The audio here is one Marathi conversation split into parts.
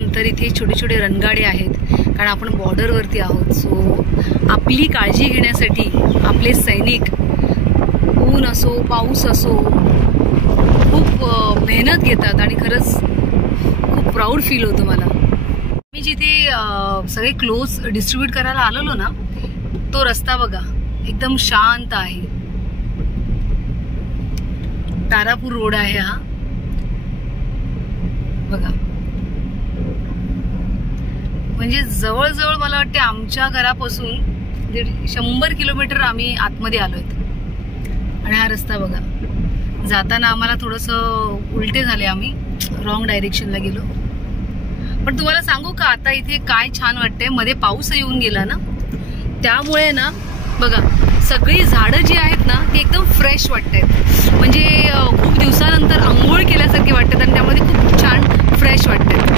नंतर इथे छोटे छोटे रणगाडे आहेत, कारण आपण बॉर्डरवरती आहोत. सो आपली काळजी घेण्यासाठी आपले सैनिक ऊन असो पाऊस असो खूप मेहनत घेतात आणि खरंच खूप प्राऊड फील होतं मला. मी जिथे सगळे क्लोथ्स डिस्ट्रीब्यूट करायला आलेलो ना, तो रस्ता बघा एकदम शांत आहे. तारापूर रोड आहे हा बघा. म्हणजे जवळजवळ मला वाटते आमच्या घरापासून 100 किलोमीटर आम्ही आतमध्ये आलोय. आणि हा रस्ता बघा. जाताना आम्हाला थोडंसं उलटे झाले, आम्ही रॉंग डायरेक्शनला गेलो. पण तुम्हाला सांगू का, आता इथे काय छान वाटतंय. मध्ये पाऊस येऊन गेला ना, त्यामुळे ना बघा सगळी झाडं जी आहेत ना ती एकदम फ्रेश वाटतात. म्हणजे खूप दिवसानंतर आंघोळ केल्यासारखी वाटतात आणि त्यामध्ये खूप छान फ्रेश वाटतात,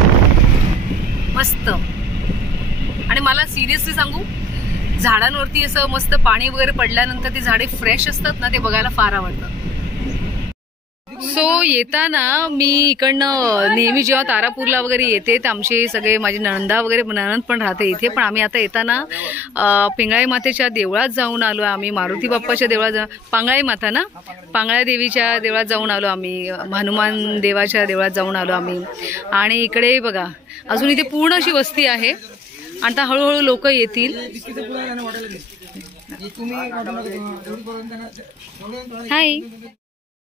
मस्त. आणि मला सिरियसली सांगू, झाडांवरती असं मस्त पाणी वगैरे पडल्यानंतर ती झाडे फ्रेश असतात ना, ते बघायला फार आवडतं. सो येताना मी इकडनं नेहमी जेव्हा तारापूरला वगैरे येते तर आमचे सगळे माझी नणंदा वगैरे नणंद पण राहते इथे. पण आम्ही आता येताना पिंगळाई मातेच्या देवळात जाऊन आलो आम्ही. मारुती बाप्पाच्या देवळात, पांगळाई माता ना, पांगळा देवीच्या देवळात जाऊन आलो आम्ही. हनुमान देवाच्या देवळात जाऊन आलो आम्ही. आणि इकडे बघा अजून इथे पूर्ण अशी वस्ती आहे. आता हळूहळू लोक येतील. हाय.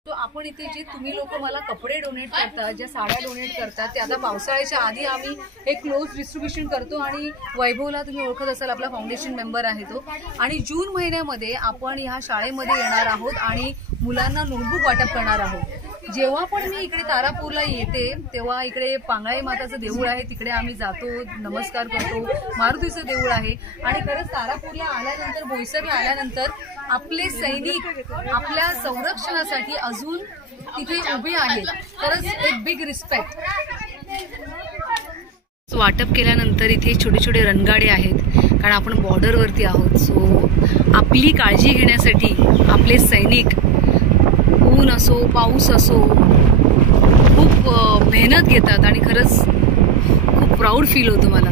तो आपण इथे जे तुम्ही लोक मला कपडे डोनेट करता, ज्या साड्या डोनेट करतात, ते आता पावसाळ्याच्या आधी आम्ही हे क्लोथ डिस्ट्रीब्युशन करतो. आणि वैभवला तुम्ही ओळखत असाल, आपला फाउंडेशन मेंबर आहे तो. आणि जून महिन्यामध्ये आपण ह्या शाळेमध्ये येणार आहोत आणि मुलांना नोटबुक वाटप करणार आहोत. जेव्हा पण मी इकडे तारापूरला येते तेव्हा इकडे पांगळाई माताचं देऊळ आहे, तिकडे आम्ही जातो, नमस्कार करतो. मारुतीचं देऊळ आहे. आणि खरंच तारापूरला आल्यानंतर, बोईसरला आल्यानंतर आपले सैनिक आपल्या संरक्षणासाठी अजून तिथे उभे आहेत. खरंच एक बिग रिस्पेक्ट. वाटप केल्यानंतर इथे छोटे छोटे रणगाडे आहेत, कारण आपण बॉर्डरवरती आहोत. सो आपली काळजी घेण्यासाठी आपले सैनिक ऊन असो पाऊस असो खूप मेहनत घेतात आणि खरंच खूप प्राऊड फील होतं मला.